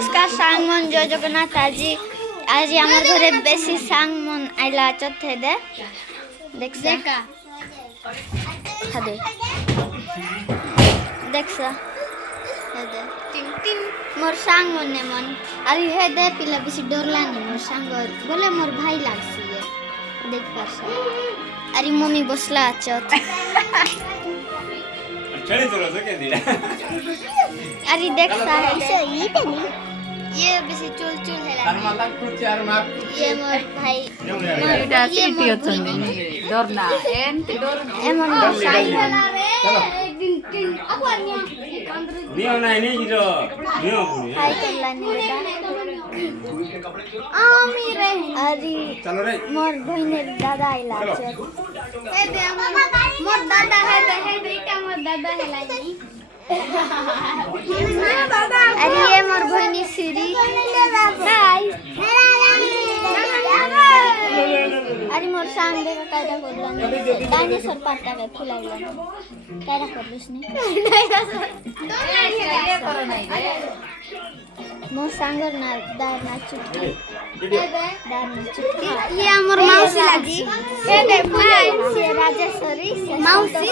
नमस्कार सांगमन जय जगन्नाथ। आज आम घरे बेसी सांगमन आइला चथे दे देख मोर सांग मन ने मन अरे हे दे पिला बेसी डरला नहीं मोर सांग बोले मोर भाई लागसी ये देख परसा अरे मम्मी बसला चत चले चलो तो क्या दिला अरे देख सा ये बेसी चुल चुल है ये मोर भाई ये मोर डरना एंटी डरना एमन मोर सांग नियो नहीं गिरो नियो पुनी हाय चलला नहीं बेटा अरे चलो रे मोर बहनेर दादा आइला छे हे दे मोर दादा है बेटा मोर दादा है लानी अरे ये मोर बहनी सीरी हाय अरे मोर सांग देखो कायदा करला डायनासोर पाटा में फुलाइला कायदा करलिस ने ये करो नहीं रे मोर सांगर ना दार ना चुटकी दार ना चुटकी ये हमर मौसी लागी हे दे फुलाई से राजेश्वरी मौसी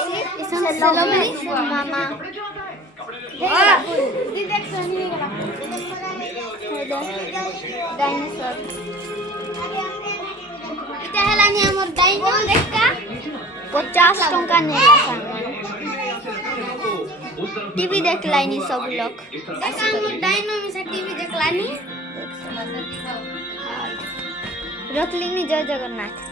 से लवली से मामा दी देख सनी हे दे डायनासोर इटा हेलानी हमर डाइनो देखका 50 टंका नेला सांग टीवी देखलानी सब लोग डाइनो में से टीवी देखलानी रखलिनी जय जगन्नाथ।